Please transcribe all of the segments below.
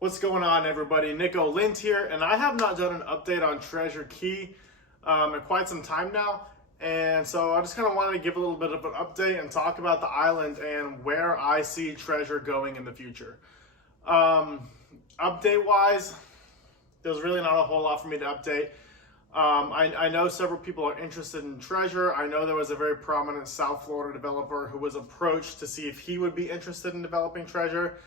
What's going on, everybody? Nico Lind here, and I have not done an update on Treasure Cay in quite some time now. And so I just kind of wanted to give a little bit of an update and talk about the island and where I see Treasure going in the future. Update-wise, there's really not a whole lot for me to update. I know several people are interested in Treasure. I know there was a very prominent South Florida developer who was approached to see if he would be interested in developing Treasure.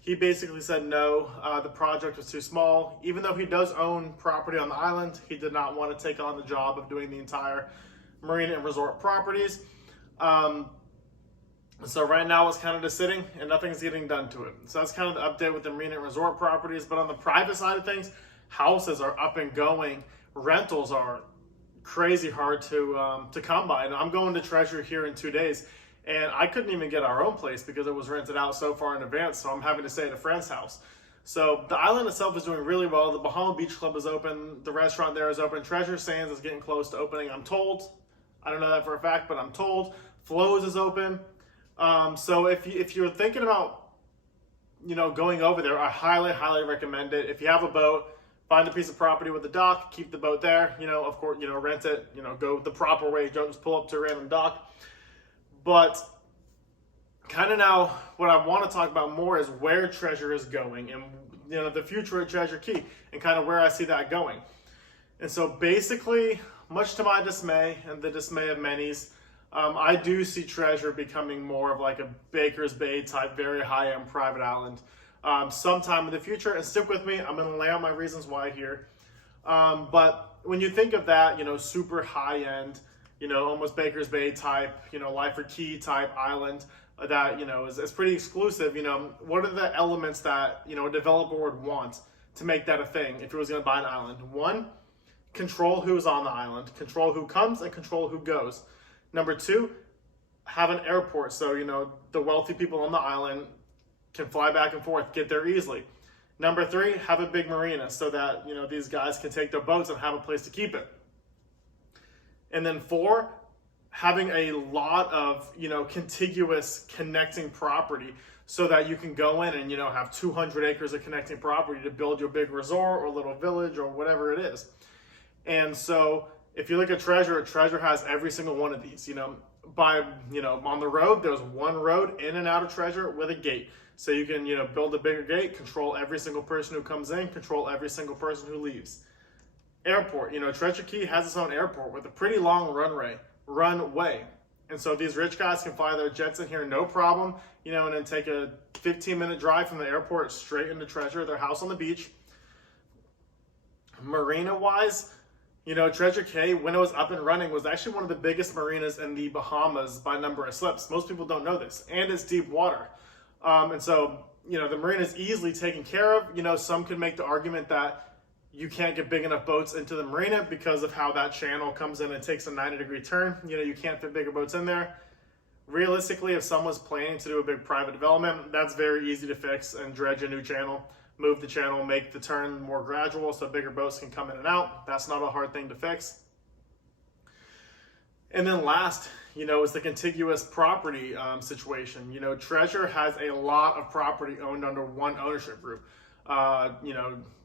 He basically said no, the project was too small. Even though he does own property on the island, he did not want to take on the job of doing the entire marina and resort properties. So right now it's kind of just sitting and nothing's getting done to it. So that's kind of the update with the marina and resort properties. But on the private side of things, houses are up and going. Rentals are crazy hard to come by. And I'm going to Treasure here in 2 days. And I couldn't even get our own place because it was rented out so far in advance, so I'm having to stay at a friend's house. So the island itself is doing really well. The Bahama Beach Club is open. The restaurant there is open. Treasure Sands is getting close to opening, I'm told. I don't know that for a fact, but I'm told. Flows is open. So if you're thinking about, going over there, I highly, highly recommend it. If you have a boat, find a piece of property with a dock, keep the boat there. Of course, rent it. Go the proper way. Don't just pull up to a random dock. But kind of now what I want to talk about more is where Treasure is going and the future of Treasure Cay and kind of where I see that going. And so basically, much to my dismay and the dismay of many's, I do see Treasure becoming more of like a Baker's Bay type, very high-end private island sometime in the future. And stick with me, I'm going to lay out my reasons why here. But when you think of that, super high-end, almost Baker's Bay type, Lifer Key type island that, is pretty exclusive. What are the elements that, a developer would want to make that a thing if he was going to buy an island? One, control who's on the island, control who comes and control who goes. Number two, have an airport. So, the wealthy people on the island can fly back and forth, get there easily. Number three, have a big marina so that, these guys can take their boats and have a place to keep it. And then four, having a lot of, contiguous connecting property so that you can go in and, have 200 acres of connecting property to build your big resort or little village or whatever it is. And so if you look at Treasure, Treasure has every single one of these, on the road, there's one road in and out of Treasure with a gate. So you can, build a bigger gate, control every single person who comes in, control every single person who leaves. Airport, Treasure Cay has its own airport with a pretty long runway. And so these rich guys can fly their jets in here no problem, and then take a 15-minute drive from the airport straight into Treasure, their house on the beach. Marina-wise, Treasure Cay, when it was up and running, was actually one of the biggest marinas in the Bahamas by number of slips. Most people don't know this, and it's deep water. And so, the marina is easily taken care of. Some could make the argument that you can't get big enough boats into the marina because of how that channel comes in and takes a 90-degree turn. You can't fit bigger boats in there. Realistically, if someone's planning to do a big private development, that's very easy to fix and dredge a new channel, move the channel, make the turn more gradual so bigger boats can come in and out. That's not a hard thing to fix. And then last, is the contiguous property situation. Treasure has a lot of property owned under one ownership group.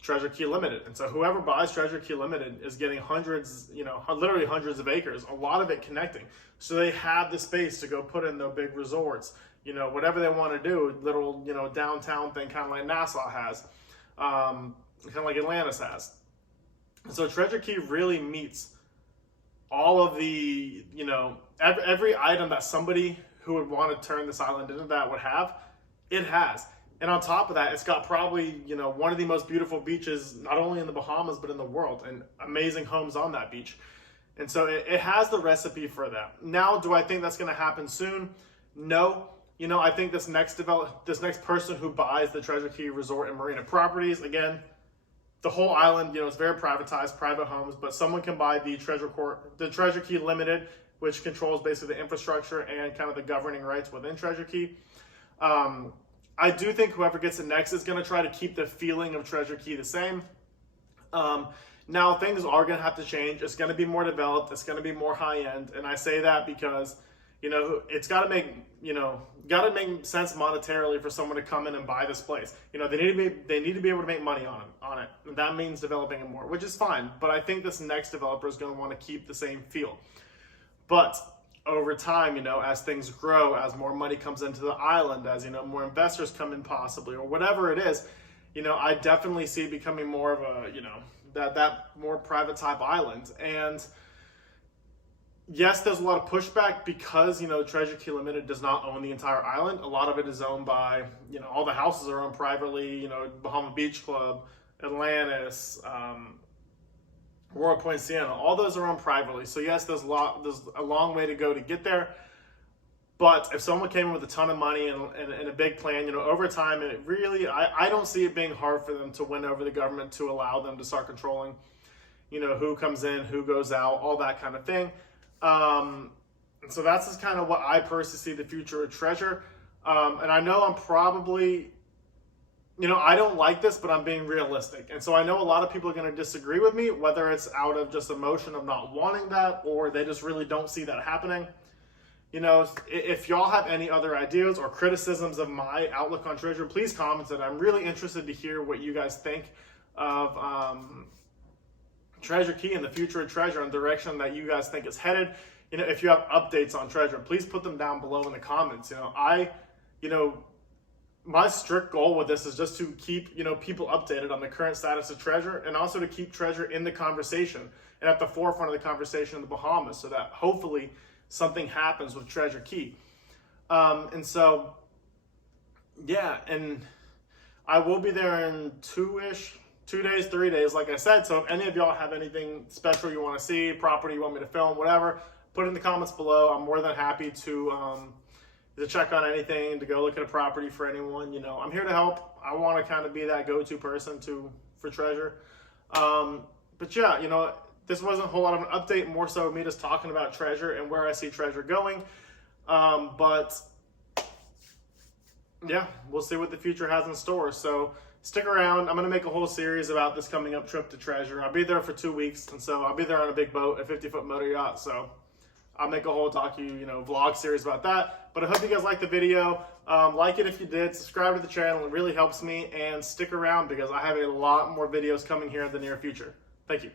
Treasure Cay Limited. And so whoever buys Treasure Cay Limited is getting hundreds, literally hundreds of acres, a lot of it connecting. So they have the space to go put in their big resorts, whatever they want to do, little, downtown thing, kind of like Nassau has, kind of like Atlantis has. So Treasure Cay really meets all of the, every item that somebody who would want to turn this island into that would have, it has. And on top of that, it's got probably, one of the most beautiful beaches, not only in the Bahamas, but in the world, and amazing homes on that beach. And so it has the recipe for that. Now, do I think that's going to happen soon? No. I think this next person who buys the Treasure Cay Resort and Marina properties, again, the whole island, it's very privatized, private homes, but someone can buy the Treasure Cay Limited, which controls basically the infrastructure and kind of the governing rights within Treasure Cay. I do think whoever gets it next is going to try to keep the feeling of Treasure Cay the same. Now, things are going to have to change. It's going to be more developed. It's going to be more high-end. And I say that because, it's got to make, sense monetarily for someone to come in and buy this place. They need to be able to make money on it. And that means developing it more, which is fine. But I think this next developer is going to want to keep the same feel. But over time, as things grow, as more money comes into the island, as, more investors come in possibly, or whatever it is, I definitely see it becoming more of a, that more private type island. And yes, there's a lot of pushback because, Treasure Cay Limited does not own the entire island. A lot of it is owned by, all the houses are owned privately, Bahama Beach Club, Atlantis, Royal Point Sienna, all those are owned privately. So yes, there's a long way to go to get there. But if someone came in with a ton of money and a big plan, over time, I don't see it being hard for them to win over the government to allow them to start controlling, who comes in, who goes out, all that kind of thing. So that's just kind of what I personally see the future of Treasure. And I know I'm probably, I don't like this, but I'm being realistic. And so I know a lot of people are going to disagree with me, whether it's out of just emotion of not wanting that, or they just really don't see that happening. If y'all have any other ideas or criticisms of my outlook on Treasure, please comment it. I'm really interested to hear what you guys think of Treasure Cay and the future of Treasure and the direction that you guys think is headed. If you have updates on Treasure, please put them down below in the comments. My strict goal with this is just to keep, people updated on the current status of Treasure, and also to keep Treasure in the conversation and at the forefront of the conversation in the Bahamas, so that hopefully something happens with Treasure Cay. And so, yeah, and I will be there in 2 days, 3 days, like I said. So if any of y'all have anything special you want to see, property you want me to film, whatever, put it in the comments below. I'm more than happy to check on anything, to go look at a property for anyone. I'm here to help. I want to kind of be that go-to person for Treasure. But yeah, this wasn't a whole lot of an update, more so me just talking about Treasure and where I see Treasure going. But yeah, we'll see what the future has in store. So stick around. I'm going to make a whole series about this coming up trip to Treasure. I'll be there for 2 weeks, and so I'll be there on a big boat, a 50-foot motor yacht. So I'll make a whole vlog series about that. But I hope you guys liked the video. Like it if you did. Subscribe to the channel. It really helps me. And stick around because I have a lot more videos coming here in the near future. Thank you.